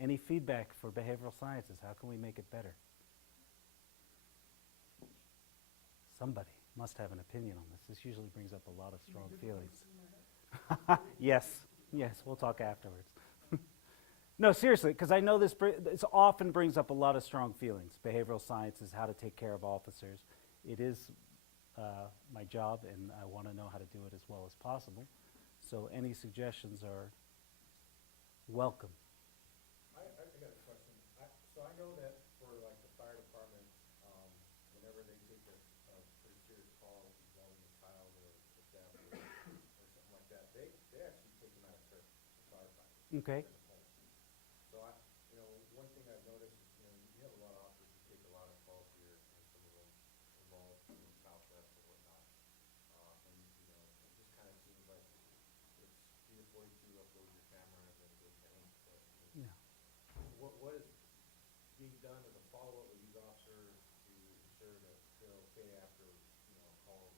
Any feedback for behavioral sciences? How can we make it better? Somebody must have an opinion on this. This usually brings up a lot of strong feelings. Yes, we'll talk afterwards. No, seriously, because I know this often brings up a lot of strong feelings. Behavioral sciences, how to take care of officers. It is my job, and I want to know how to do it as well as possible. So any suggestions are welcome. I got a question. So I know that for like the fire department, whenever they take a pretty serious call involving a child or a death or something like that, they actually take them out of service, the firefighters. Okay. So one thing I've noticed is, you have a lot of officers who take a lot of calls here, and some of them involve Southwest or whatnot. And it just kind of seems like it's 3 to 42, upload your camera, and then go change. But Yeah. what is being done as a follow-up with these officers to ensure that they're okay after calls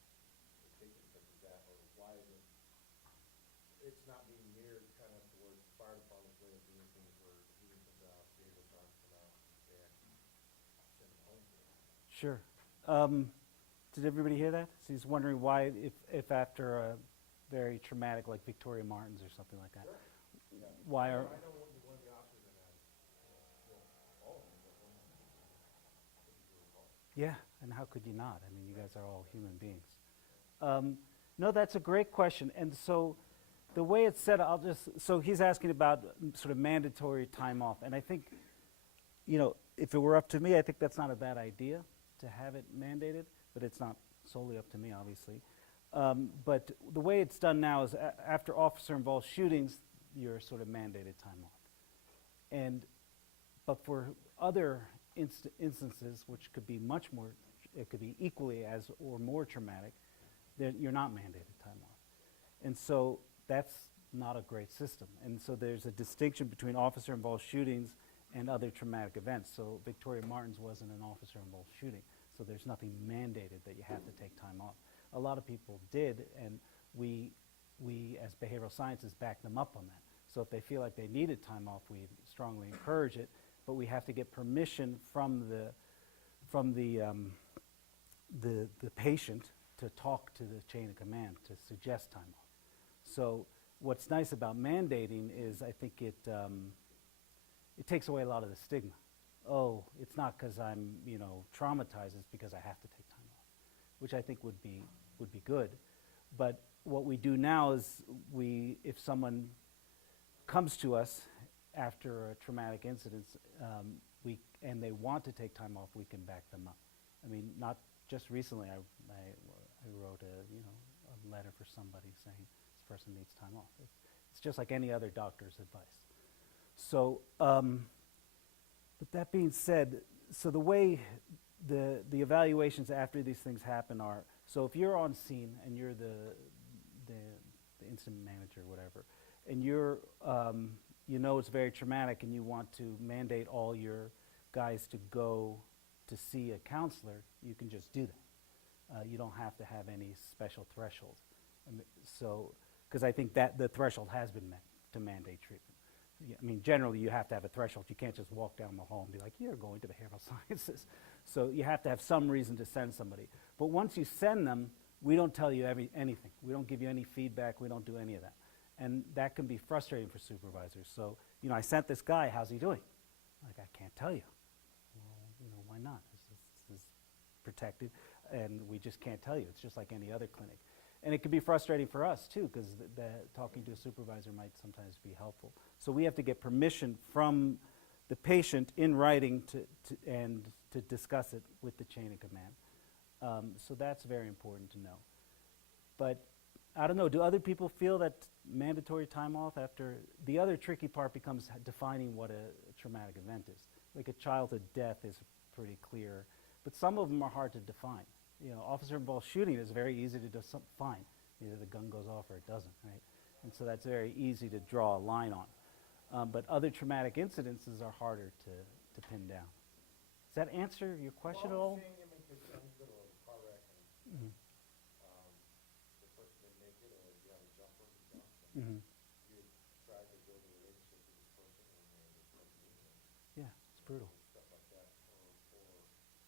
are taken such as that, or why is it's not being mirrored kind of towards the fire department's way of doing things, where even comes out, behavioral science come out, they actually send them home for it. Sure. Did everybody hear that? So he's wondering why, if after a very traumatic, like Victoria Martins or something like that, Sure. Yeah. why are... I know one of the officers that had, all of them, but one particular call. Yeah, and how could you not? I mean, you guys are all human beings. No, that's a great question. And so the way it's set, so he's asking about sort of mandatory time off. And I think, if it were up to me, I think that's not a bad idea to have it mandated, but it's not solely up to me, obviously. But the way it's done now is after officer-involved shootings, you're sort of mandated time off. But for other instances, which could be much more, it could be equally as or more traumatic, then you're not mandated time off. And so that's not a great system. And so there's a distinction between officer-involved shootings and other traumatic events. So Victoria Martins wasn't an officer-involved shooting, so there's nothing mandated that you have to take time off. A lot of people did, and we as behavioral scientists back them up on that. So if they feel like they needed time off, we strongly encourage it, but we have to get permission from the patient to talk to the chain of command to suggest time off. So what's nice about mandating is I think it takes away a lot of the stigma. Oh, it's not because I'm traumatized, it's because I have to take time off, which I think would be good. But what we do now is if someone comes to us after a traumatic incident and they want to take time off, we can back them up. I mean, not just recently, I wrote a letter for somebody saying this person needs time off. It's just like any other doctor's advice. So, but that being said, so the way the evaluations after these things happen are, so if you're on scene and you're the incident manager or whatever, and you're, it's very traumatic and you want to mandate all your guys to go to see a counselor, you can just do that. You don't have to have any special threshold. Because I think that the threshold has been met to mandate treatment. I mean, generally you have to have a threshold. You can't just walk down the hall and be like, you're going to behavioral sciences. So you have to have some reason to send somebody. But once you send them, we don't tell you anything. We don't give you any feedback. We don't do any of that. And that can be frustrating for supervisors. So, I sent this guy, how's he doing? Like, I can't tell you. Well, why not? This is protected, and we just can't tell you. It's just like any other clinic. And it can be frustrating for us, too, because talking to a supervisor might sometimes be helpful. So we have to get permission from the patient in writing to discuss it with the chain of command. So that's very important to know. But I don't know, do other people feel that mandatory time off after? The other tricky part becomes defining what a traumatic event is. Like a childhood death is pretty clear, but some of them are hard to define. Officer-involved shooting is very easy to define. Either the gun goes off or it doesn't, right? And so that's very easy to draw a line on. But other traumatic incidences are harder to pin down. Does that answer your question at all? Saying, because I'm in the middle of a car wreck and Mm-hmm. The person didn't make it, or you have a jumper to jump, Mm-hmm. you try to build a relationship with this person, and they come to me. brutal. and stuff like that, or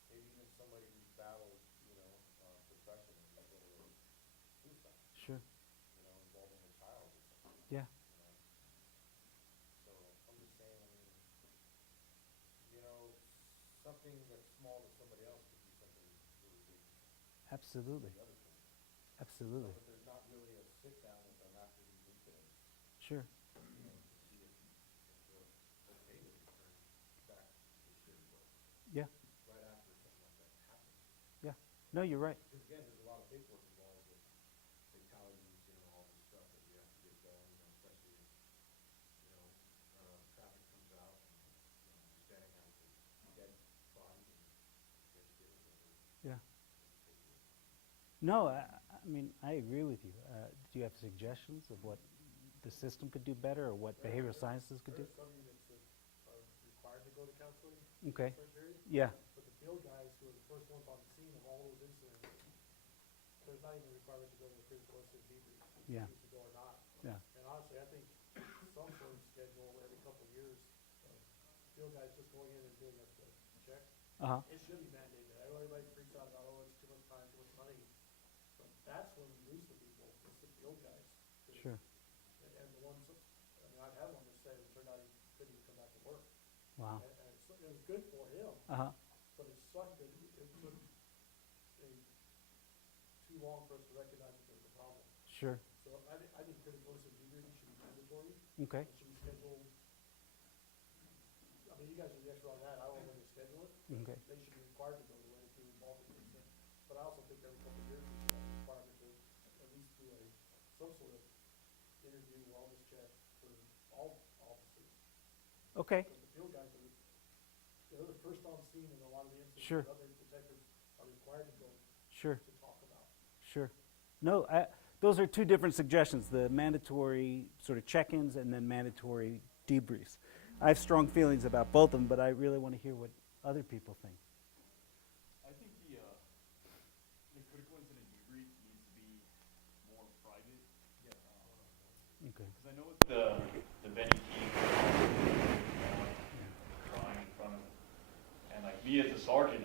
maybe even somebody who's battled, depression and consider suicide, Sure. involving a child or something, Yeah. So I'm just saying, I mean, something that's small to somebody else could be something really big to Absolutely. the other person. Absolutely. But there's not really a sit down with them after these incidents, Sure. to see if they're okay with returning back to the shit it was Yeah. right after something like that happens. Yeah. No, you're right. Because again, there's a lot of paperwork involved with fatalities, all this stuff that we have to get going, especially if, traffic comes out and, standing has a dead body and gets hit or whatever. Yeah. Paperwork. No, I mean, I agree with you. Do you have suggestions of what the system could do better or what behavioral sciences could do? There are some units that are required to go to counseling Okay. surgery, Yeah. but the field guys who are the first ones on the scene of all those incidents, there's not even a requirement to go to the critical incident debrief. Yeah. Choose to go or not. Yeah. And honestly, I think some sort of schedule every couple of years of field guys just going in and doing a check. Uh-huh. It should be mandated. I know everybody freaks out about, oh, it's too much time, too much money. But that's when you lose the people, it's the field guys. Sure. And the ones, I've had one that said it turned out he couldn't even come back to work. Wow. And it was good for him, Uh-huh. but it sucked that it took too long for us to recognize that there was a problem. Sure. So I think critical incident debriefing should be mandatory. Okay. It should be scheduled. I mean, you guys are the expert on that. I don't know when to schedule it. Okay. They should be required to go to it if you're involved in this. But I also think every couple of years we should have a requirement to at least do some sort of interview, wellness check for all officers. Okay. Because the field guys they're the first on scene in a lot of the incidents. Sure. Other detectives are required to go Sure. to talk about. Sure. No, those are two different suggestions, the mandatory sort of check-ins and then mandatory debriefs. I have strong feelings about both of them, but I really want to hear what other people think. I think the critical incident debrief needs to be more private. Okay. Because I know with the Benny team, crying in front of, and like me as a sergeant,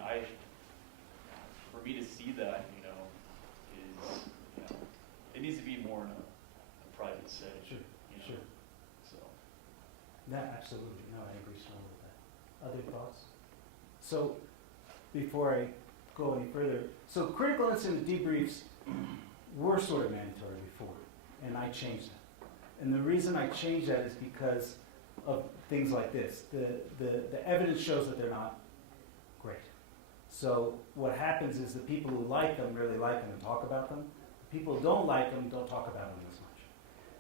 for me to see that, is, it needs to be more in a private setting. Sure, sure. So. No, absolutely. No, I agree strongly with that. Other thoughts? So, before I go any further, so critical incident debriefs were sort of mandatory before, and I changed that. And the reason I changed that is because of things like this. The evidence shows that they're not great. So what happens is the people who like them really like them and talk about them. The people who don't like them don't talk about them as much.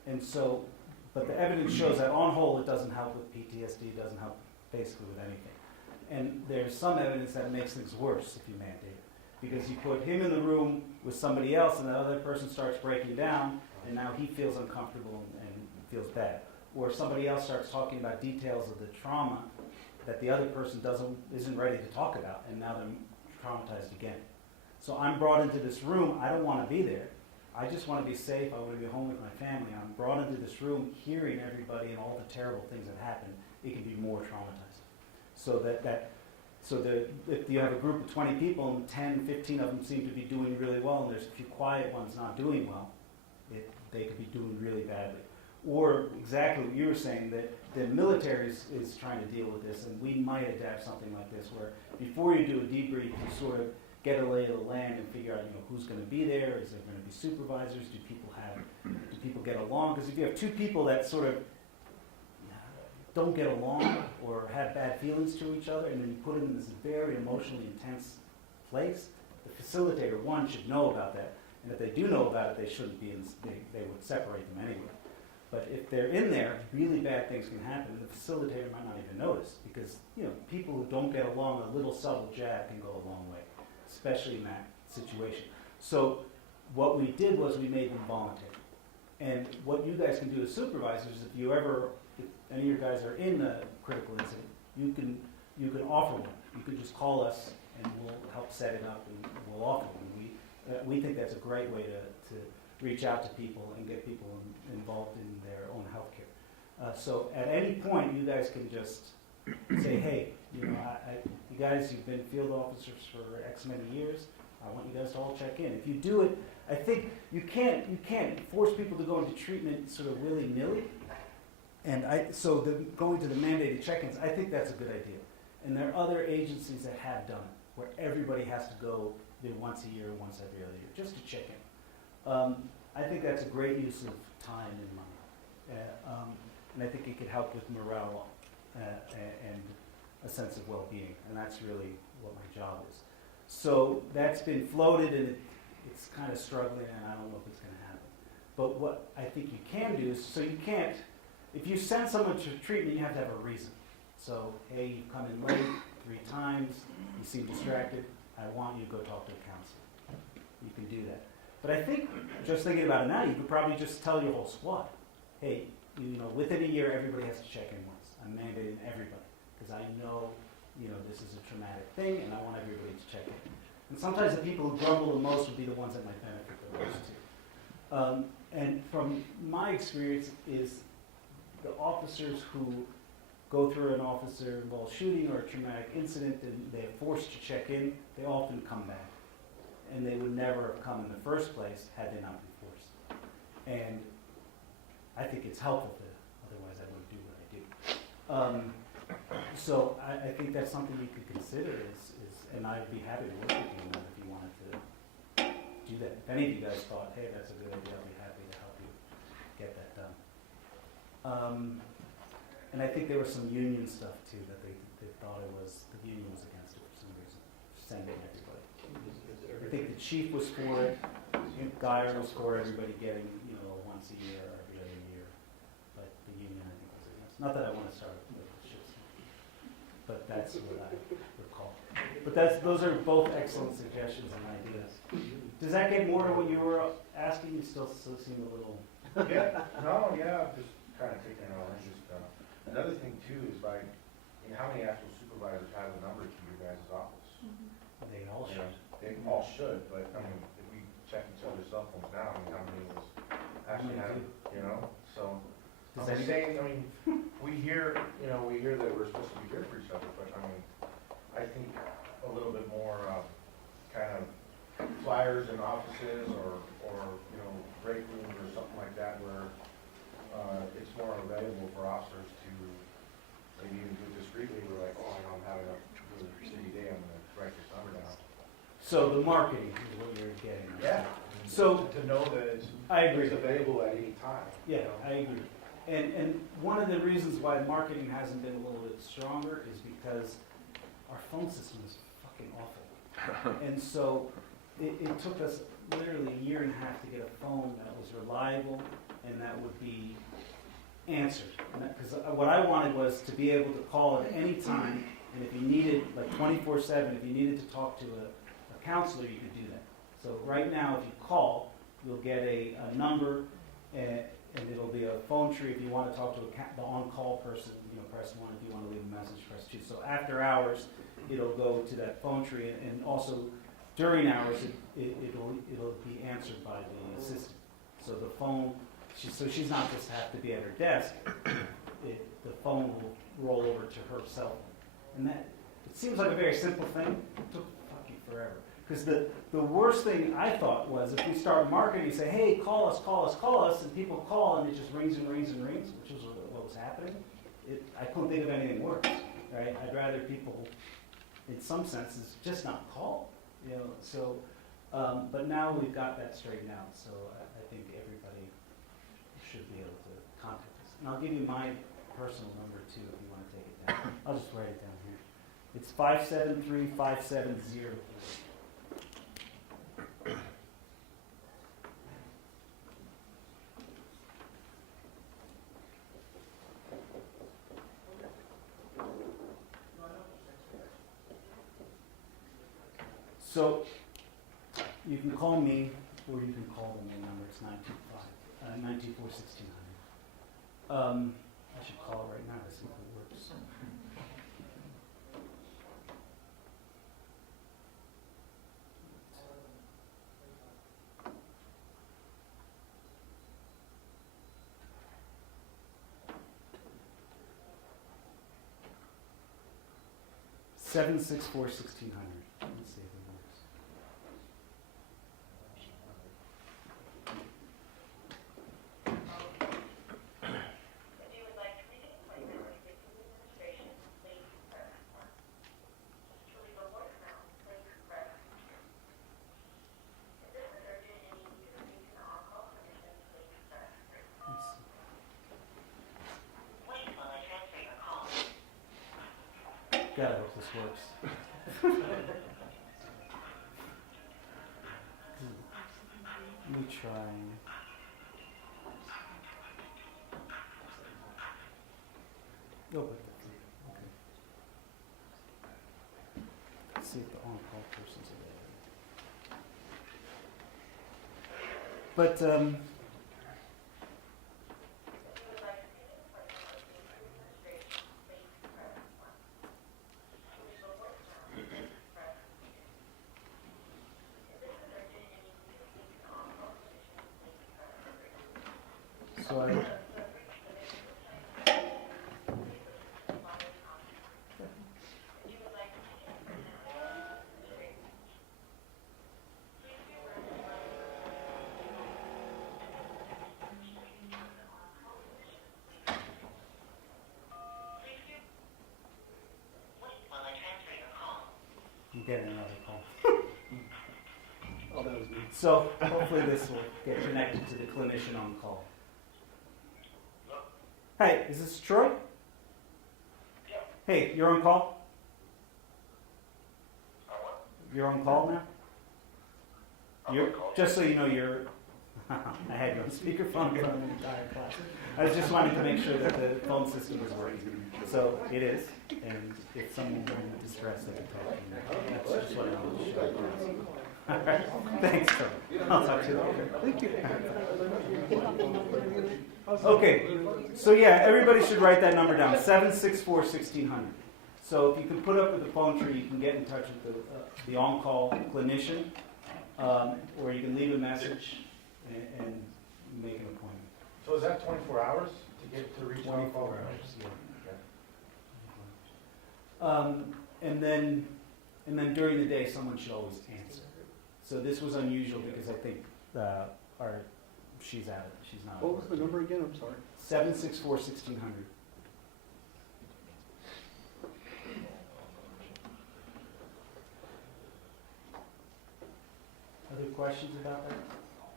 And so, but the evidence shows that on whole it doesn't help with PTSD, it doesn't help basically with anything. And there's some evidence that makes things worse if you mandate it. Because you put him in the room with somebody else and the other person starts breaking down and now he feels uncomfortable and feels bad. Or somebody else starts talking about details of the trauma that the other person isn't ready to talk about, and now they're traumatized again. So I'm brought into this room, I don't want to be there. I just want to be safe, I want to be home with my family. I'm brought into this room hearing everybody and all the terrible things that happen, it can be more traumatizing. So if you have a group of 20 people and 10, 15 of them seem to be doing really well and there's a few quiet ones not doing well, they could be doing really badly. Or exactly what you were saying, that the military is trying to deal with this, and we might adapt something like this, where before you do a debrief, you sort of get a lay of the land and figure out, who's going to be there. Is there going to be supervisors? Do people get along? Because if you have two people that sort of don't get along or have bad feelings to each other, and then you put them in this very emotionally intense place, the facilitator, one, should know about that, and if they do know about it, they shouldn't be they would separate them anyway. But if they're in there, really bad things can happen, and the facilitator might not even notice, because people who don't get along, a little subtle jab can go a long way, especially in that situation. So what we did was we made them voluntary. And what you guys can do as supervisors, if any of your guys are in a critical incident, you can offer one. You could just call us and we'll help set it up and we'll offer one. We think that's a great way to reach out to people and get people involved in their own health care. So at any point, you guys can just Say, hey, you know, you guys, you've been field officers for X many years. I want you guys to all check in. If you do it, I think you can't force people to go into treatment sort of willy-nilly. And so going to the mandated check-ins, I think that's a good idea. And there are other agencies that have done it, where everybody has to go either once a year or once every other year, just to check in. I think that's a great use of time and money. And I think it could help with morale and a sense of well-being, and that's really what my job is. So that's been floated, and it's kind of struggling, and I don't know if it's going to happen. But what I think you can do is, so you can't, if you send someone to treatment, you have to have a reason. So, hey, you come in late 3 times, you seem distracted, I want you to go talk to a counselor. You can do that. But I think, just thinking about it now, you could probably just tell your whole squad, hey, you know, within a year, everybody has to check in once. I'm mandating everybody, because I know, you know, this is a traumatic thing, and I want everybody to check in. And sometimes the people who grumble the most will be the ones that might benefit the most too. And from my experience is the officers who go through an officer-involved shooting or a traumatic incident and they're forced to check in, they often come back. And they would never have come in the first place had they not been forced. And I think it's helpful to, otherwise I wouldn't do what I do. So I think that's something you could consider and I'd be happy to work with you on that if you wanted to do that. If any of you guys thought, hey, that's a good idea, I'd be happy to help you get that done. And I think there was some union stuff too, that they thought it was, the union was against it for some reason, sending everybody. I think the chief was for it, Geyer was for everybody getting, you know, once a year or every other year, but the union I think was against. Not that I want to start with shit, but that's what I recall. But those are both excellent suggestions and ideas. Does that get more to what you were asking? You still seem a little... Yeah, no, yeah, just kind of taking it all in. Just, another thing too is like, I mean, how many actual supervisors have a number to your guys' office? They all You know, should. they all should, but I mean, if we check each other's cell phones now, I mean, how many of us actually have, you know? So, Does I'm any- saying, I mean, we hear that we're supposed to be here for each other, but I mean, I think a little bit more, kind of flyers in offices or, you know, break rooms or something like that where, it's more available for officers to maybe even do it discreetly. We're like, oh, you know, I'm having a really shitty day, I'm gonna write this number down. So the marketing is what you're getting at. Yeah. So To know that it's, I agree. it's available at any time. you Yeah, know? I agree. And one of the reasons why marketing hasn't been a little bit stronger is because our phone system is fucking awful. And so it took us literally a year and a half to get a phone that was reliable and that would be answered. Because what I wanted was to be able to call at any time, and if you needed, like 24/7, if you needed to talk to a counselor, you could do that. So right now, if you call, you'll get a number, and it'll be a phone tree. If you want to talk to the on-call person, you know, press 1. If you want to leave a message, press 2. So after hours, it'll go to that phone tree, and also during hours, it'll be answered by the assistant. So the phone, so she's not just have to be at her desk. The phone will roll over to her cell phone, and that it seems like a very simple thing. It took fucking forever. Because the worst thing I thought was if we start marketing, say, hey, call us, and people call, and it just rings and rings and rings, which was what was happening. I couldn't think of anything worse, right? I'd rather people, in some senses, just not call, you know. So, but now we've got that straightened out, so I think everybody should be able to contact us. And I'll give you my personal number too, if you want to take it down. I'll just write it down here. It's 573-5704. So you can call me, or you can call the main number. It's 924-1600. I should call it right now to see if it works. 764-1600. Let's see if it works. Let's see. God, I hope this works. Let me try. Oh, but okay. Let's see if the on-call person's available. But so I. I'm getting another call. Oh, that was me. So hopefully this will get connected to the clinician on call. Hey, is this Troy? Hey, you're on call? You're on call now? You're, just so you know, you're. I had you on speakerphone for the entire class. I was just wanting to make sure that the phone system was working. So it is, and if someone were in distress, they could talk to you. That's just what I wanted to show. All right, thanks, Troy. I'll talk to you later. Thank you. Okay, so yeah, everybody should write that number down, 764-1600. So if you can put up with the phone tree, you can get in touch with the on-call clinician, or you can leave a message and make an appointment. So is that 24 hours to get to reach 24 on-call? hours, yeah. Okay. And then during the day, someone should always answer. So this was unusual because I think she's out. She's not. What was the number again? I'm sorry. 764-1600. Other questions about that?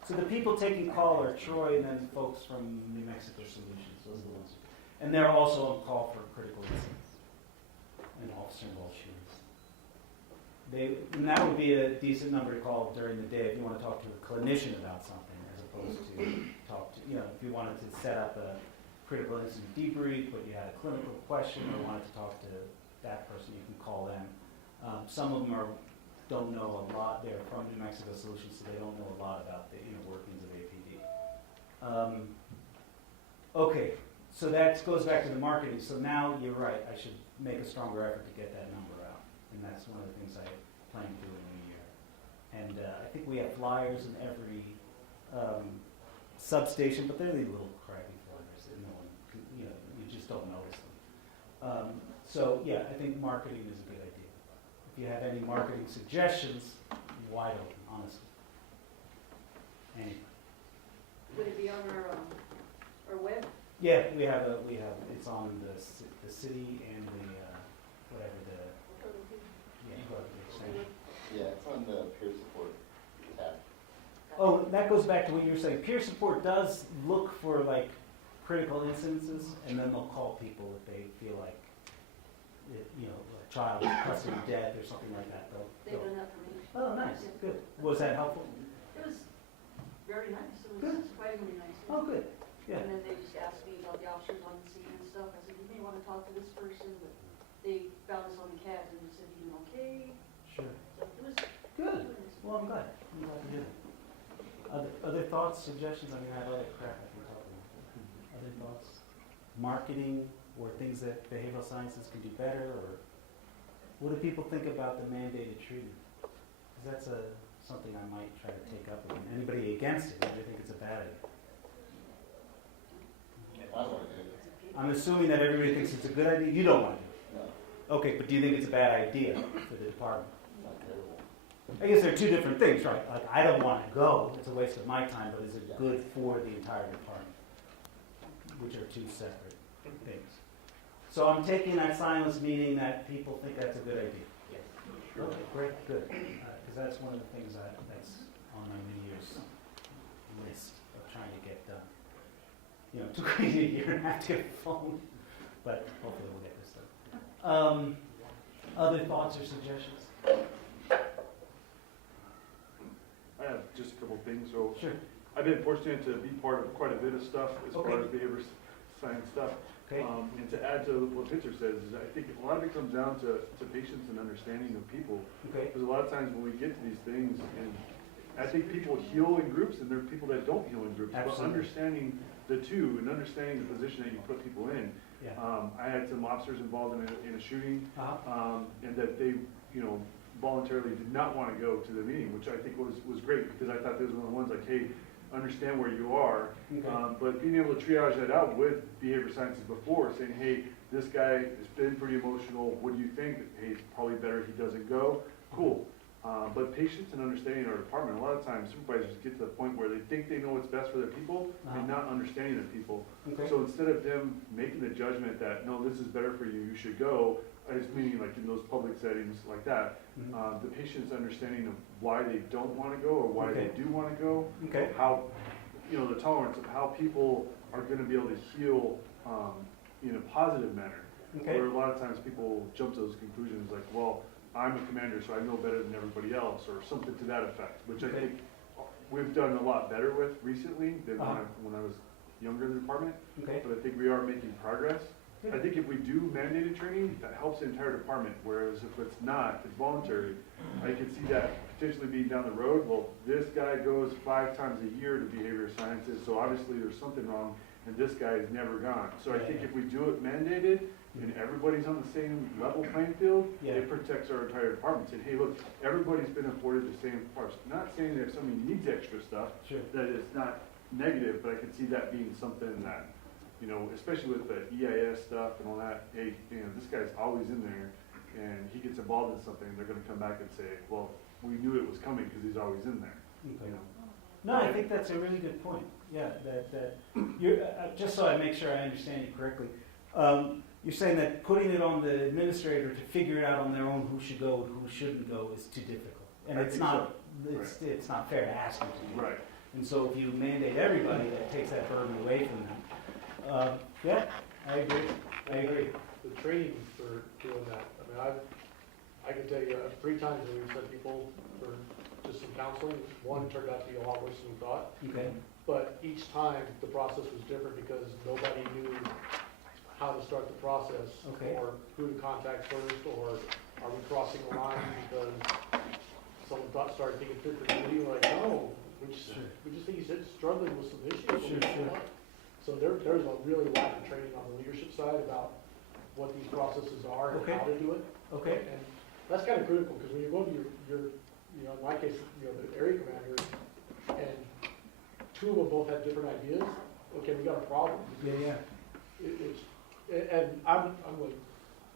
So the people taking call are Troy and then folks from New Mexico Solutions. Those are the ones. And they're also on call for critical incidents and officer-involved shootings. And that would be a decent number to call during the day if you want to talk to a clinician about something, as opposed to talk to, if you wanted to set up a critical incident debrief, but you had a clinical question or wanted to talk to that person, you can call them. Some of them don't know a lot. They're from New Mexico Solutions, so they don't know a lot about the inner workings of APD. Okay, so that goes back to the marketing. So now you're right. I should make a stronger effort to get that number out, and that's one of the things I plan to do in the new year. And I think we have flyers in every substation, but they're these little crappy flyers, and no one, you just don't notice them. So yeah, I think marketing is a good idea. If you have any marketing suggestions, wide open, honestly. Anyway. Would it be on our web? Yeah, we have it's on the city and the whatever the extension. Yeah, it's on the peer support tab. Oh, that goes back to what you were saying. Peer support does look for like critical instances, and then they'll call people if they feel like a child is custody death or something like that. They've done that for me. Oh, nice, good. Was that helpful? It was very nice. It was Good. surprisingly nice. Oh, good. Yeah. And then they just asked me about the officers on the scene and stuff. I said, you may want to talk to this person, but they found us on the CAD and just said, you doing okay? Sure. So it was Good. really nice. Well, I'm glad. I'm glad to hear that. Other thoughts, suggestions? I mean, I have other crap I can talk about. Other thoughts? Marketing or things that behavioral sciences can do better, or what do people think about the mandated treatment? Because that's something I might try to take up with them. Anybody against it? Or do you think it's a bad idea? I don't want to do it. I'm assuming that everybody thinks it's a good idea. You don't want to do it. No. Okay, but do you think it's a bad idea for the department? Not terrible. I guess they're two different things, right? Like, I don't want to go, it's a waste of my time, but is it good for the entire department? Which are two separate things. So I'm taking that silence meaning that people think that's a good idea. Yes. Okay, great, good. Because that's one of the things that's on my New Year's list of trying to get done. You know, it took me a year and a half to get a phone, but hopefully we'll get this done. Other thoughts or suggestions? I have just a couple of things. So Sure. I've been fortunate to be part of quite a bit of stuff as Okay. far as behavior science stuff. Okay. And to add to what Pitzer says, is I think a lot of it comes down to patience and understanding of people. Okay. Because a lot of times when we get to these things, and I think people heal in groups and there are people that don't heal in groups. But Absolutely. understanding the two and understanding the position that you put people in. Yeah. I had some officers involved in a shooting, Uh-huh. and that they, voluntarily did not want to go to the meeting, which I think was great, because I thought this was one of the ones like, hey, understand where you are. Okay. But being able to triage that out with behavior sciences before, saying, hey, this guy has been pretty emotional, what do you think? Hey, it's probably better if he doesn't go. Cool. But patience and understanding in our department, a lot of times supervisors get to the point where they think they know what's best for their people Uh-huh. and not understanding the people. Okay. So instead of them making the judgment that, no, this is better for you, you should go, I just meaning like in those public settings like that, Mhm. the patient's understanding of why they don't want to go or why Okay. they do want to go, Okay. how, the tolerance of how people are going to be able to heal in a positive manner. Okay. Where a lot of times people jump to those conclusions like, well, I'm a commander, so I know better than everybody else, or something to that effect, which I Okay. think we've done a lot better with recently than Uh-huh. when I was younger in the department. Okay. But I think we are making progress. Good. I think if we do mandated training, that helps the entire department, whereas if it's not, if it's voluntary, I could see that potentially being down the road, well, this guy goes 5 times a year to behavior sciences, so obviously there's something wrong, and this guy is never gone. So I Yeah, think yeah. if we do it mandated, and everybody's on the same level playing field, Yeah. it protects our entire department, saying, hey, look, everybody's been afforded the same parts. Not saying that if somebody needs extra stuff, Sure. that it's not negative, but I could see that being something that, especially with the EIS stuff and all that, hey, this guy's always in there, and he gets involved in something, they're gonna come back and say, well, we knew it was coming because he's always in there, Okay. No, I think that's a really good point. Yeah, that you're, just so I make sure I understand you correctly, you're saying that putting it on the administrator to figure it out on their own who should go and who shouldn't go is too difficult. And I it's think not, so. it's not fair to ask them to do. Right. And so if you mandate everybody, that takes that burden away from them. Yeah, I agree. The training for doing that, I can tell you, 3 times that we've sent people for just some counseling. One turned out to be a lot worse than we thought, Okay, but each time the process was different because nobody knew how to start the process. Okay. Or who to contact first, or are we crossing the line because someone started thinking fit for duty, we're like, no, we just think he's struggling with some issues. Sure. So there's a really lack of training on the leadership side about what these processes are and Okay. how to do it. okay, And that's kind of critical, because when you're going to your, in my case, the area commander, and 2 of them both had different ideas, okay, we got a problem. yeah. And I'm like,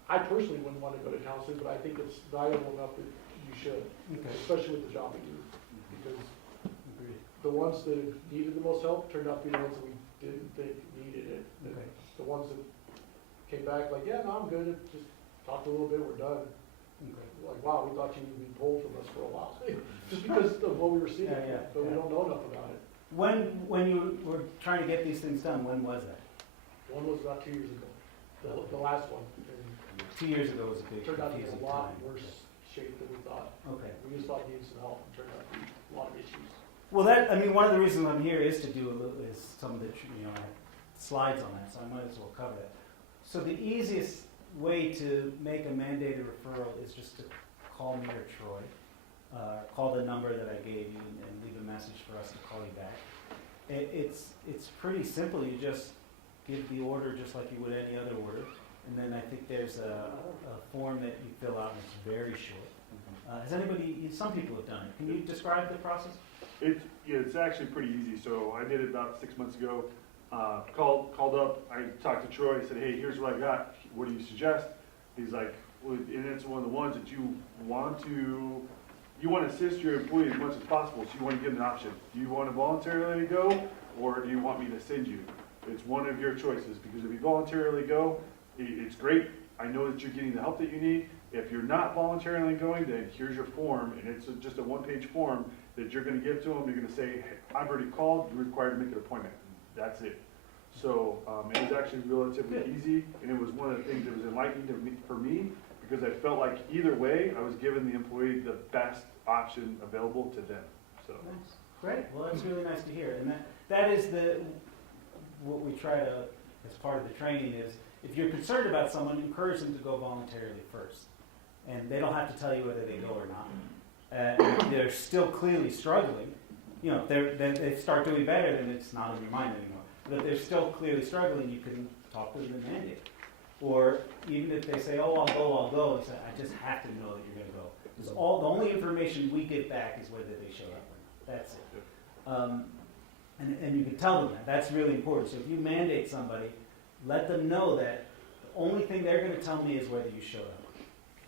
I personally wouldn't want to go to counseling, but I think it's valuable enough that you should, Okay, especially with the job we do. Because agreed. the ones that needed the most help turned out to be the ones that we didn't think needed it. And Okay. the ones that came back like, yeah, no, I'm good, just talked a little bit, we're done. Okay. Like, wow, we thought you would be pulled from us for a while, just because of what we were seeing, Yeah, but we yeah. don't know enough about it. When you were trying to get these things done, when was that? One was about 2 years ago, the last one, and 2 years ago was a big it turned out to be confusing a lot time. worse shape than we thought. Okay. We just thought we needed some help, and turned out to be a lot of issues. Well, one of the reasons I'm here is to do is some of the, I have slides on that, so I might as well cover that. So the easiest way to make a mandated referral is just to call me or Troy, call the number that I gave you and leave a message for us to call you back. It's pretty simple. You just give the order just like you would any other order, and then I think there's a form that you fill out, and it's very short. Has anybody? Some people have done it. Can you describe the process? It's actually pretty easy. So I did it about 6 months ago. Called up. I talked to Troy. I said, hey, here's what I got. What do you suggest? He's like, and it's one of the ones that you want to assist your employee as much as possible, so you want to give them an option. Do you want to voluntarily go, or do you want me to send you? It's one of your choices, because if you voluntarily go, it's great. I know that you're getting the help that you need. If you're not voluntarily going, then here's your form, and it's just a one-page form that you're gonna give to them. You're gonna say, hey, I've already called, you're required to make an appointment. That's it. So, it was actually relatively easy, and it was one of the things that was enlightening for me, because I felt like either way, I was giving the employee the best option available to them, so. Nice. Great. Well, that's really nice to hear. And that is what we try to, as part of the training is, if you're concerned about someone, encourage them to go voluntarily first. And they don't have to tell you whether they go or not. If they're still clearly struggling, if they start doing better, then it's not on your mind anymore. But if they're still clearly struggling, you can talk to them and mandate it. Or even if they say, oh, I'll go, you say, I just have to know that you're going to go. Because the only information we get back is whether they show up or not. That's it. And you can tell them that. That's really important. So if you mandate somebody, let them know that the only thing they're going to tell me is whether you showed up.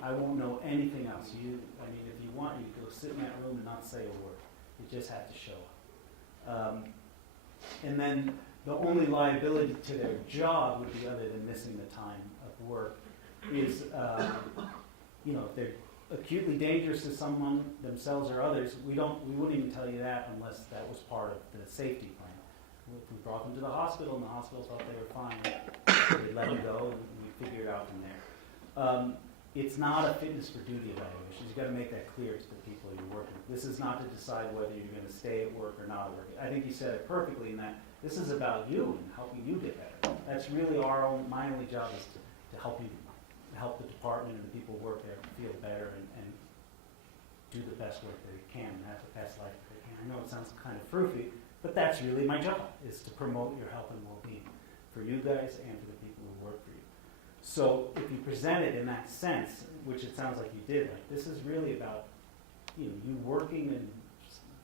I won't know anything else. If you want, you go sit in that room and not say a word. You just have to show up. And then the only liability to their job would be, other than missing the time of work, is if they're acutely dangerous to someone, themselves or others, we wouldn't even tell you that unless that was part of the safety plan. If we brought them to the hospital and the hospital thought they were fine, they let them go and we figure it out from there. It's not a fitness for duty evaluation. You've got to make that clear to the people you're working with. This is not to decide whether you're going to stay at work or not at work. I think you said it perfectly in that this is about you and helping you get better. That's really my only job is to help you, help the department and the people who work there feel better and do the best work that they can and have the best life that they can. I know it sounds kind of froofy, but that's really my job, is to promote your health and well-being for you guys and for the people who work for you. So if you present it in that sense, which it sounds like you did, like this is really about you working and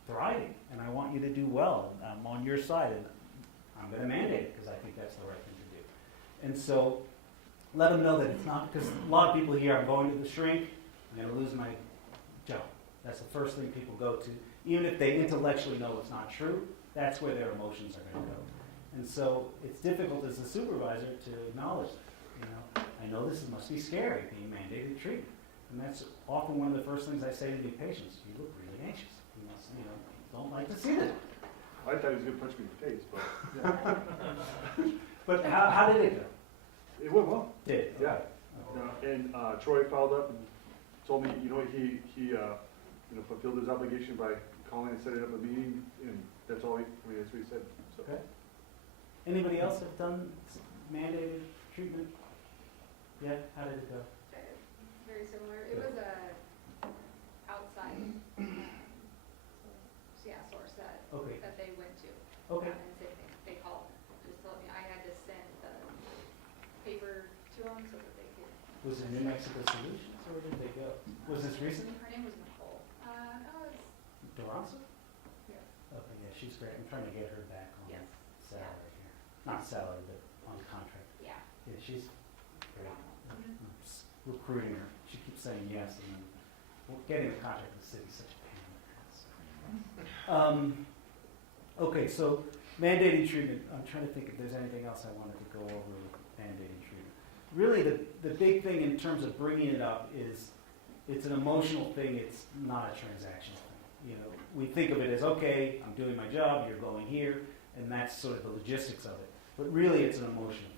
thriving, and I want you to do well. And I'm on your side, and I'm going to mandate it because I think that's the right thing to do. And so let them know that it's not, because a lot of people here, I'm going to the shrink, I'm going to lose my job. That's the first thing people go to. Even if they intellectually know it's not true, that's where their emotions are going to go. And so it's difficult as a supervisor to acknowledge that. I know this must be scary, being mandated treatment. And that's often one of the first things I say to new patients. You look really anxious. You don't like to see that. I thought he was going to punch me in the face, but yeah. But how did it go? It went well. Did it? Yeah. Okay. And Troy followed up and told me, he fulfilled his obligation by calling and setting up a meeting, and that's all. That's what he said. So. Okay. Anybody else have done mandated treatment? Yeah. How did it go? Very similar. It was a outside source that they went to. Okay. And they called, just told me I had to send the paper to them so that they could. Was it New Mexico Solutions, or where did they go? Was this recent? Her name was Nicole. No, it was. Duranza? Yeah. Okay, yeah, she's great. I'm trying to get her back on Yes. salary here. Not salary, but on contract. Yeah. Yeah, she's great. Mhm. I'm recruiting her. She keeps saying yes, and then getting a contract with the city is such a pain in the ass. Okay, so mandating treatment. I'm trying to think if there's anything else I wanted to go over with mandating treatment. Really, the big thing in terms of bringing it up is it's an emotional thing. It's not a transactional thing. We think of it as, okay, I'm doing my job, you're going here, and that's sort of the logistics of it. But really, it's an emotional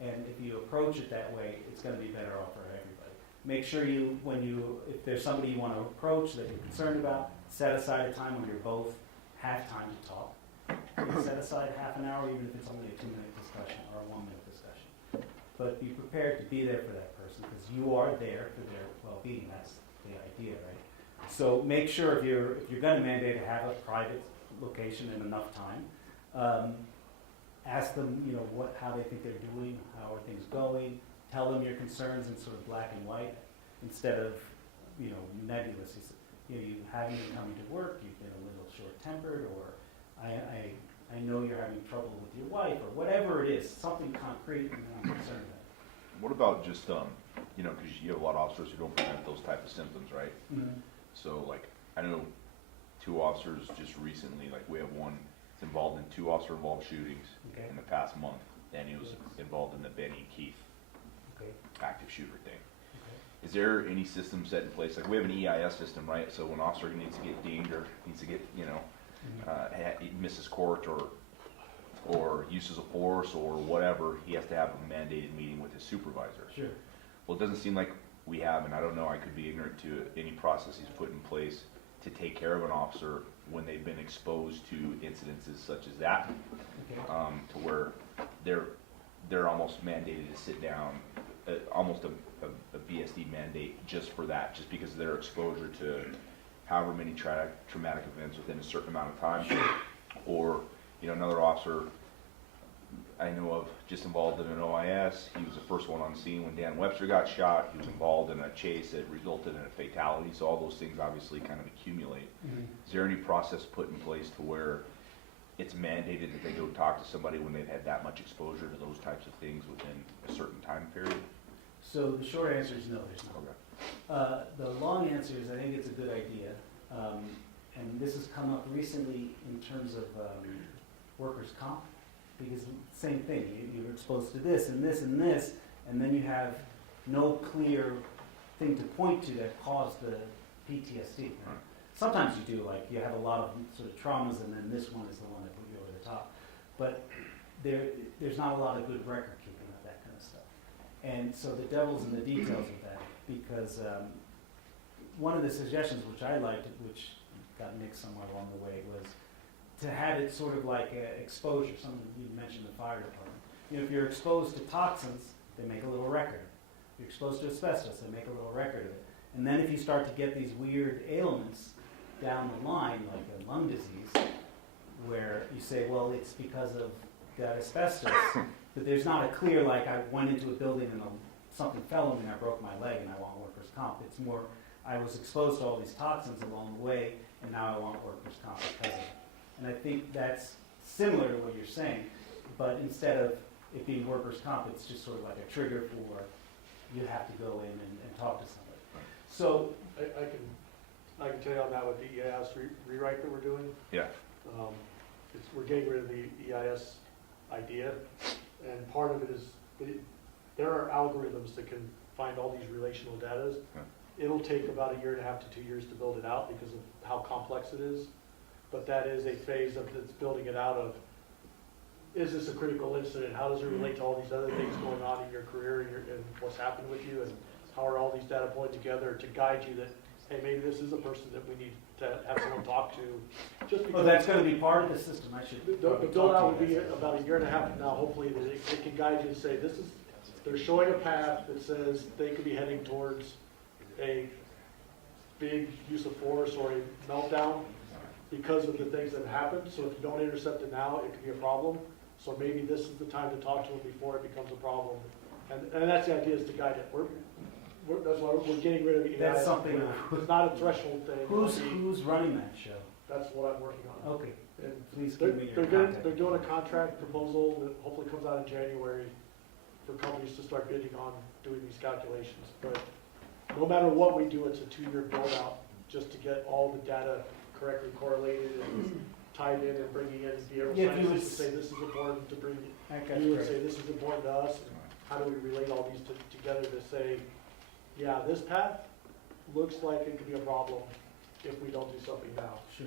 thing. And if you approach it that way, it's going to be better off for everybody. Make sure if there's somebody you want to approach that you're concerned about, set aside a time when you're both have time to talk. Set aside half an hour, even if it's only a 2-minute discussion or a 1-minute discussion. But be prepared to be there for that person, because you are there for their well-being. That's the idea, right? So make sure if you're going to mandate to have a private location and enough time. Ask them, how they think they're doing, how are things going. Tell them your concerns in sort of black and white instead of, nebulous. You haven't been coming to work, you've been a little short-tempered, or I know you're having trouble with your wife, or whatever it is, something concrete and I'm concerned about. What about just you know, because you have a lot of officers who don't present those type of symptoms, right? Mhm. So like, I know 2 officers just recently, like we have one that's involved in 2 officer-involved shootings Okay. in the past month. And he was involved in the Benny Keith Okay. active shooter thing. Okay. Is there any system set in place? Like we have an EIS system, right? So when an officer needs to get dinged or needs to get, you know, he misses court or uses of force or whatever, he has to have a mandated meeting with his supervisor. Sure. Well, it doesn't seem like we have, and I don't know, I could be ignorant to any process he's put in place to take care of an officer when they've been exposed to incidences such as that, Okay. to where they're almost mandated to sit down, almost a BSD mandate just for that, just because of their exposure to however many traumatic events within a certain amount of time. Or, you know, another officer I know of just involved in an OIS. He was the first one on scene when Dan Webster got shot. He was involved in a chase that resulted in a fatality. So all those things obviously kind of accumulate. Mhm. Is there any process put in place to where it's mandated that they go talk to somebody when they've had that much exposure to those types of things within a certain time period? So the short answer is no, there's not. Okay. The long answer is I think it's a good idea. And this has come up recently in terms of workers' comp, because same thing, you're exposed to this and this and this, and then you have no clear thing to point to that caused the PTSD. Right. Sometimes you do, like you have a lot of sort of traumas, and then this one is the one that put you over the top. But there's not a lot of good record keeping of that kind of stuff. And so the devil's in the details of that, because one of the suggestions which I liked, which got nixed somewhere along the way, was to have it sort of like exposure. Someone, you mentioned the fire department. You know, if you're exposed to toxins, they make a little record. If you're exposed to asbestos, they make a little record of it. And then if you start to get these weird ailments down the line, like a lung disease, where you say, well, it's because of that asbestos, but there's not a clear, like, I went into a building and something fell on me and I broke my leg and I want workers' comp. It's more, I was exposed to all these toxins along the way and now I want workers' comp because of it. And I think that's similar to what you're saying, but instead of it being workers' comp, it's just sort of like a trigger for you have to go in and talk to somebody. So, I can tell you on that with the EIS rewrite that we're doing. Yeah. We're getting rid of the EIS idea, and part of it is, there are algorithms that can find all these relational datas. Yeah. It'll take about 1.5 to 2 years to build it out because of how complex it is, but that is a phase of it's building it out of, is this a critical incident? How does it relate to all these other things going on in your career and what's happened with you, and how are all these data pulling together to guide you that, hey, maybe this is a person that we need to have someone talk to, just because. oh, that's going to be part of the system. I should. The probably build talk out to would you be guys. about 1.5 years from now, hopefully, that it can guide you and say, this is, they're showing a path that says they could be heading towards a big use of force or a meltdown because of the things that happened. So if you don't intercept it now, it could be a problem. So maybe this is the time to talk to them before it becomes a problem. And that's the idea, is to guide it. That's why we're getting rid of EIS. That's something. It's not a threshold thing. Who's running that show? That's what I'm working on. Okay, And please They're, give me your they're contact. they're doing a contract proposal that hopefully comes out in January for companies to start bidding on doing these calculations. But no matter what we do, it's a 2-year build out just to get all the data correctly correlated and tied in and bringing in behavioral Yeah, if you scientists to would say this is important to bring, Okay, you would great. say this is important to us. And how do we relate all these together to say, yeah, this path looks like it could be a problem if we don't do something now. Sure.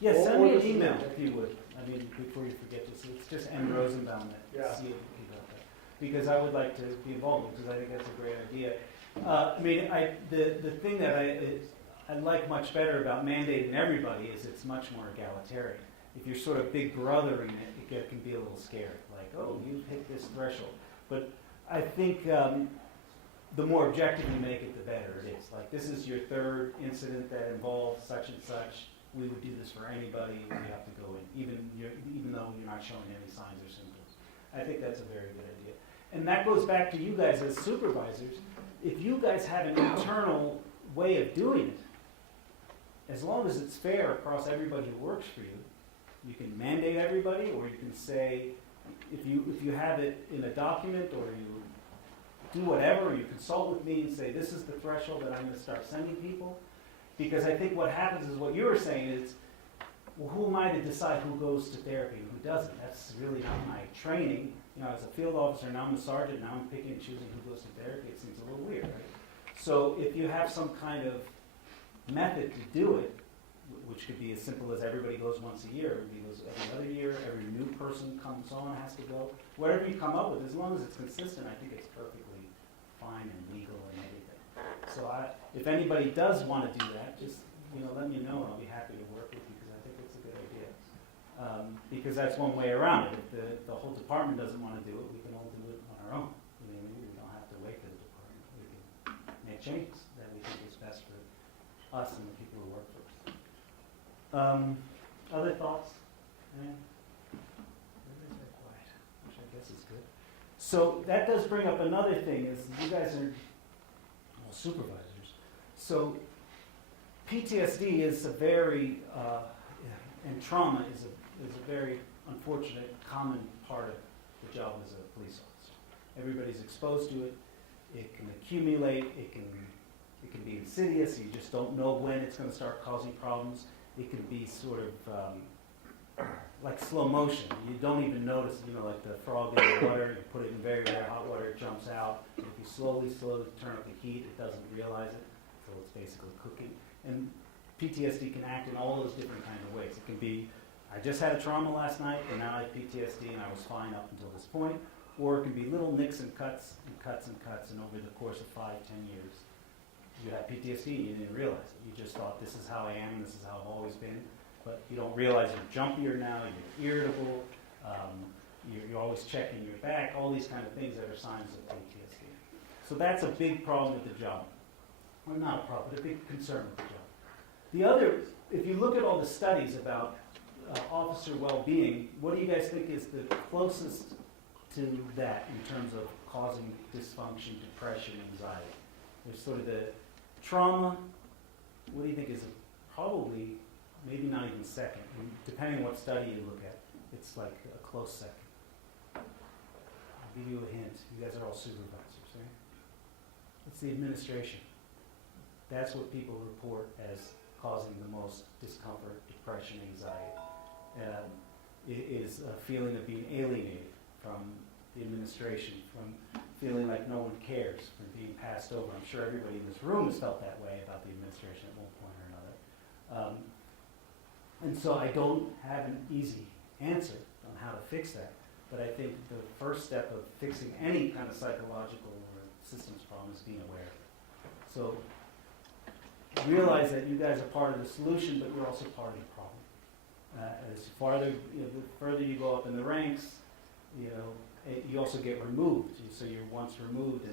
Yeah, Or- send or me an this is- email if you would. I mean, before you forget this, it's just M. Rosenbaum Yeah. at CAP about that. Because I would like to be involved, because I think that's a great idea. I mean, the thing that I like much better about mandating everybody is it's much more egalitarian. If you're sort of big brothering it, it can be a little scary. Like, oh, you've hit this threshold. But I think the more objective you make it, the better it is. Like, this is your third incident that involves such and such. We would do this for anybody. We have to go in, even though you're not showing any signs or symptoms. I think that's a very good idea. And that goes back to you guys as supervisors. If you guys have an internal way of doing it, as long as it's fair across everybody who works for you, you can mandate everybody, or you can say, if you have it in a document, or you do whatever, or you consult with me and say, this is the threshold that I'm gonna start sending people. Because I think what happens is what you were saying is, well, who am I to decide who goes to therapy and who doesn't? That's really not my training. You know, as a field officer, now I'm a sergeant, now I'm picking and choosing who goes to therapy. It seems a little weird, right? So if you have some kind of method to do it, which could be as simple as everybody goes once a year, everybody goes every other year, every new person comes on has to go, whatever you come up with, as long as it's consistent, I think it's perfectly fine and legal and everything. So if anybody does want to do that, just, let me know, and I'll be happy to work with you, because I think it's a good idea. Because that's one way around it. If the whole department doesn't want to do it, we can all do it on our own. We don't have to wait for the department. We can make changes that we think is best for us and the people who work for us. Other thoughts? Everybody's very quiet, which I guess is good. So that does bring up another thing, is you guys are supervisors. So PTSD is a very, and trauma is a very unfortunate, common part of the job as a police officer. Everybody's exposed to it. It can accumulate. It can be insidious. You just don't know when it's going to start causing problems. It can be sort of like slow motion. You don't even notice, like the frog in the water. You put it in very, very hot water, it jumps out. If you slowly turn up the heat, it doesn't realize it. So it's basically cooking. And PTSD can act in all those different kinds of ways. It can be, I just had a trauma last night, and now I have PTSD, and I was fine up until this point. Or it can be little nicks and cuts and cuts and cuts, and over the course of 5, 10 years, you had PTSD and you didn't realize it. You just thought, this is how I am, this is how I've always been. But you don't realize you're jumpier now, you're irritable, you're always checking your back, all these kind of things that are signs of PTSD. So that's a big problem with the job. Well, not a problem, but a big concern with the job. The other, if you look at all the studies about officer well-being, what do you guys think is the closest to that in terms of causing dysfunction, depression, anxiety? There's sort of the trauma. What do you think is probably, maybe not even second, and depending on what study you look at, it's like a close second. I'll give you a hint. You guys are all supervisors, right? It's the administration. That's what people report as causing the most discomfort, depression, anxiety. It is a feeling of being alienated from the administration, from feeling like no one cares, from being passed over. I'm sure everybody in this room has felt that way about the administration at one point or another. And so I don't have an easy answer on how to fix that, but I think the first step of fixing any kind of psychological or systems problem is being aware of it. So realize that you guys are part of the solution, but you're also part of the problem. As farther, the further you go up in the ranks, you also get removed. So you're once removed,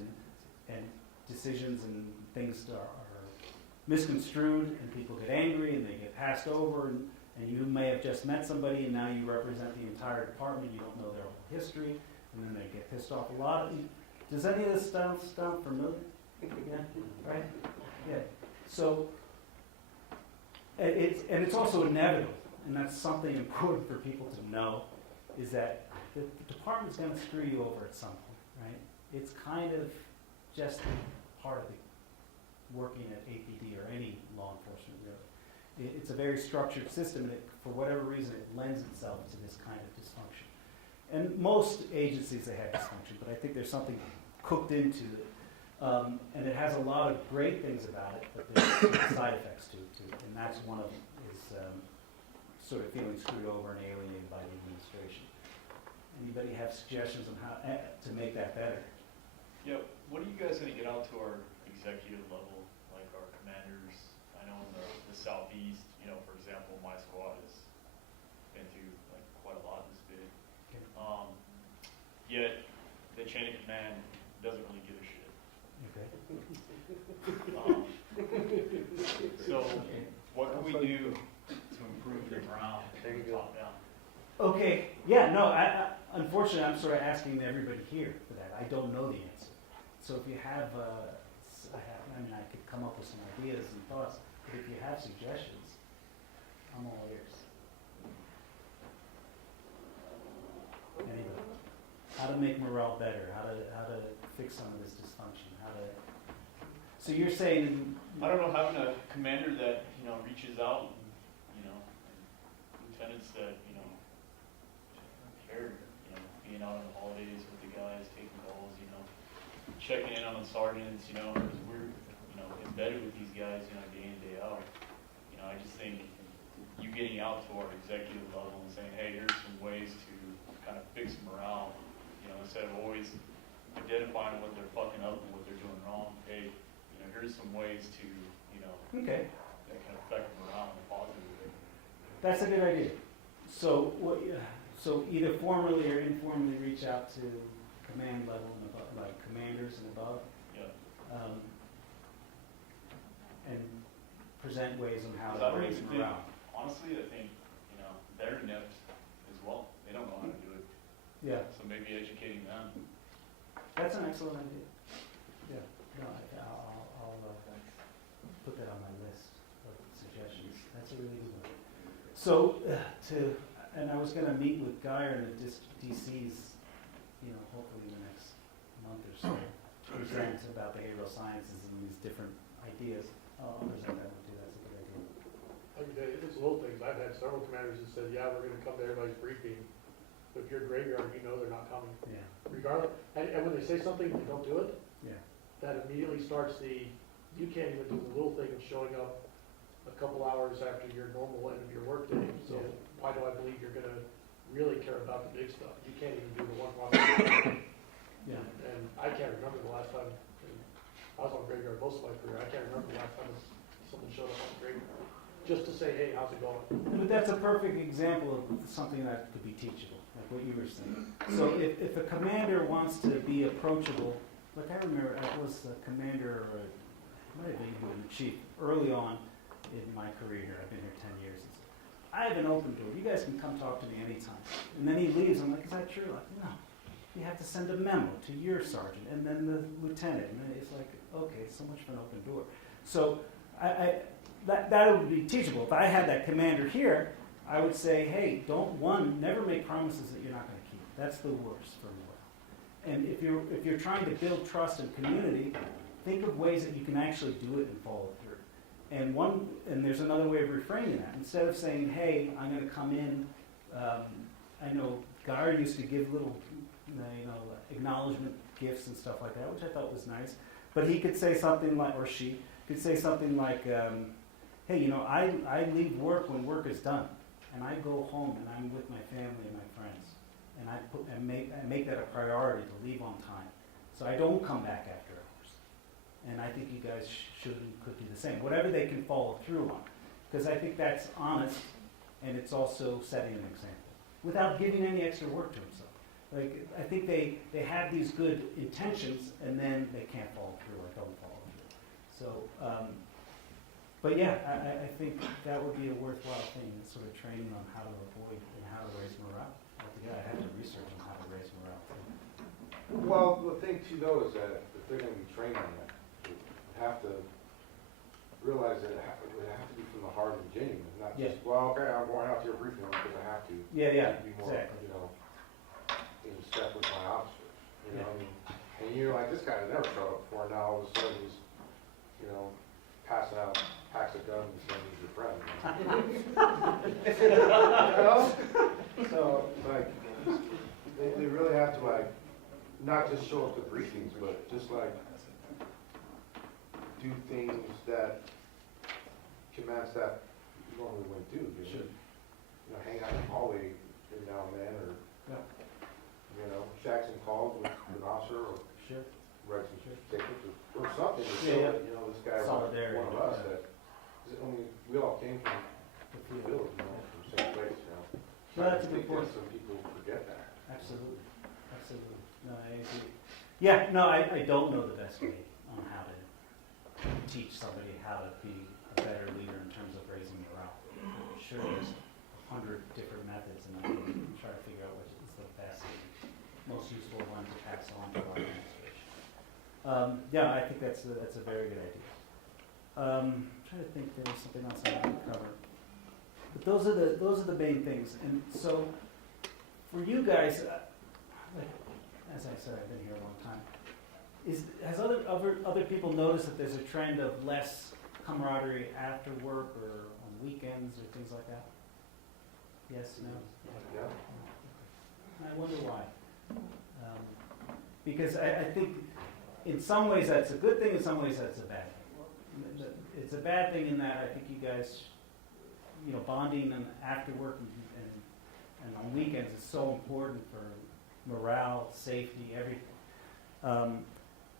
and decisions and things are misconstrued, and people get angry, and they get passed over, and you may have just met somebody, and now you represent the entire department. You don't know their whole history, and then they get pissed off a lot. Does any of this sound familiar? Yeah, right? Yeah. So it's also inevitable, and that's something important for people to know, is that the department's going to screw you over at some point, right? It's kind of just part of the working at APD or any law enforcement, really. It's a very structured system, and for whatever reason, it lends itself to this kind of dysfunction. And most agencies, they have dysfunction, but I think there's something cooked into it. And it has a lot of great things about it, but there's side effects to it, too. And that's one of them, is sort of feeling screwed over and alienated by the administration. Anybody have suggestions on how to make that better? Yeah, what are you guys gonna get out to our executive level, like our commanders? I know in the southeast, for example, my squad has been through like quite a lot this big. Okay. Yet the chain of command doesn't really give a shit. Okay. So what can we do to improve the morale from top down? Okay, yeah, no, unfortunately, I'm sort of asking everybody here for that. I don't know the answer. So if you have, I could come up with some ideas and thoughts, but if you have suggestions, I'm all ears. Anybody? How to make morale better, how to fix some of this dysfunction, how to, so you're saying, I don't know, having a commander that, reaches out and, and lieutenants that, care, being out on the holidays with the guys, taking calls, checking in on the sergeants, because we're, embedded with these guys, day in, day out. I just think you getting out to our executive level and saying, hey, here's some ways to kind of fix morale, instead of always identifying what they're fucking up and what they're doing wrong. Hey, here's some ways to, okay, that can affect morale in a positive way. that's a good idea. So what, so either formally or informally reach out to command level and above, like commanders and above, Yeah. and present ways on how Because I to don't raise even think, morale. honestly, I think, they're inept as well. They don't know how to do it. Yeah, So maybe educating them. that's an excellent idea. Yeah, no, I'll put that on my list of suggestions. That's a really good one. So, and I was gonna meet with Geyer and the DCs, hopefully in the next month or so, present about behavioral sciences and these different ideas. I'll present that one too, that's a good idea. It's little things. I've had several commanders that said, yeah, we're gonna come to everybody's briefing, but if you're graveyard, they're not coming. Yeah, Regardless, and when they say something and they don't do it, yeah, that immediately starts you can't even do the little thing of showing up a couple hours after your normal end of your workday. So Yeah. why do I believe you're gonna really care about the big stuff? You can't even do the one process. yeah. And I can't remember the last time, and I was on graveyard most of my career, I can't remember the last time someone showed up on graveyard, just to say, hey, how's it going? But that's a perfect example of something that could be teachable, like what you were saying. So if a commander wants to be approachable, like I remember I was the commander, or might have even been the chief, early on in my career here, I've been here 10 years. He said, I have an open door, you guys can come talk to me anytime. And then he leaves, I'm like, is that true? Like, no. You have to send a memo to your sergeant, and then the lieutenant, and then it's like, okay, so much for an open door. So that would be teachable. If I had that commander here, I would say, hey, never make promises that you're not going to keep. That's the worst for morale. And if you're trying to build trust and community, think of ways that you can actually do it and follow through. And there's another way of reframing that. Instead of saying, hey, I'm going to come in, I know Geyer used to give little, acknowledgement gifts and stuff like that, which I thought was nice. But he could say something like, or she could say something like, hey, I leave work when work is done, and I go home and I'm with my family and my friends, and I make that a priority to leave on time, so I don't come back after hours. And I think you guys should and could do the same, whatever they can follow through on, because I think that's honest, and it's also setting an example without giving any extra work to himself. Like, I think they have these good intentions, and then they can't follow through or don't follow through. So, but yeah, I think that would be a worthwhile thing, sort of training on how to avoid and how to raise morale. I have to research on how to raise morale. Well, the thing too though is that if they're gonna be trained on that, they have to realize that it would have to be from the heart and genuine, not Yeah. just, well, okay, I'm going out to your briefing room because I have to. Yeah, yeah, Be more, exactly. In step with my officers, Yeah. I mean, and you're like, this guy has never showed up before, now all of a sudden he's, passing out packs of guns and saying he's your friend. So, like, they really have to, like, not just show up to briefings, but just like, do things that command staff normally wouldn't do, Should. Hang out in the hallway every now and then, or, Yeah. shack some calls with an officer, or Sure. write some tickets, or something to Yeah, show yeah. that, this guy was Solidarity, one of us, yeah. that, we all came from The the field. village, from the same place, No, that's a I good think point. that some people forget that. Absolutely, absolutely. No, I agree. Yeah, no, I don't know the best way on how to teach somebody how to be a better leader in terms of raising morale. I'm sure there's 100 different methods, and I'm going to try to figure out which is the best, most useful one to pass on to our administration. Yeah, I think that's a very good idea. I'm trying to think there was something else I wanted to cover. But those are the main things. And so, for you guys, like, as I said, I've been here a long time. has other people noticed that there's a trend of less camaraderie after work or on weekends or things like that? Yes, no? Yeah. I wonder why. Because I think in some ways that's a good thing, in some ways that's a bad thing. It's a bad thing in that I think you guys, you know, bonding and after work and on weekends is so important for morale, safety, everything.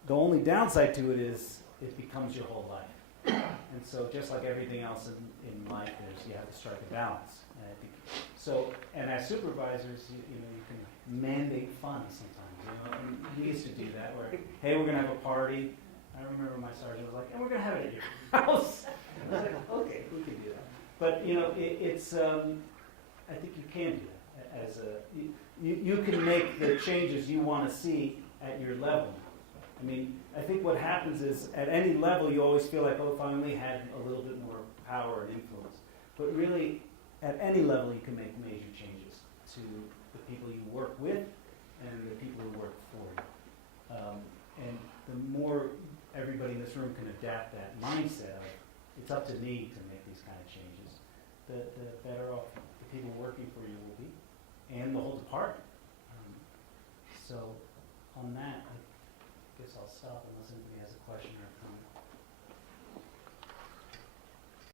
The only downside to it is it becomes your whole life. And so just like everything else in life, you have to strike a balance. And I think, so, and as supervisors, you know, you can mandate fun sometimes. You know, and we used to do that where, hey, we're gonna have a party. I remember my sergeant was like, and we're gonna have it at your house. I was like, okay, we can do that. But you know, it's I think you can do that as you can make the changes you want to see at your level. I mean, I think what happens is at any level you always feel like, oh, if I only had a little bit more power and influence. But really, at any level you can make major changes to the people you work with and the people who work for you. And the more everybody in this room can adapt that mindset of, it's up to me to make these kind of changes, the better off the people working for you will be, and the whole department. So on that, I guess I'll stop unless anybody has a question or a comment.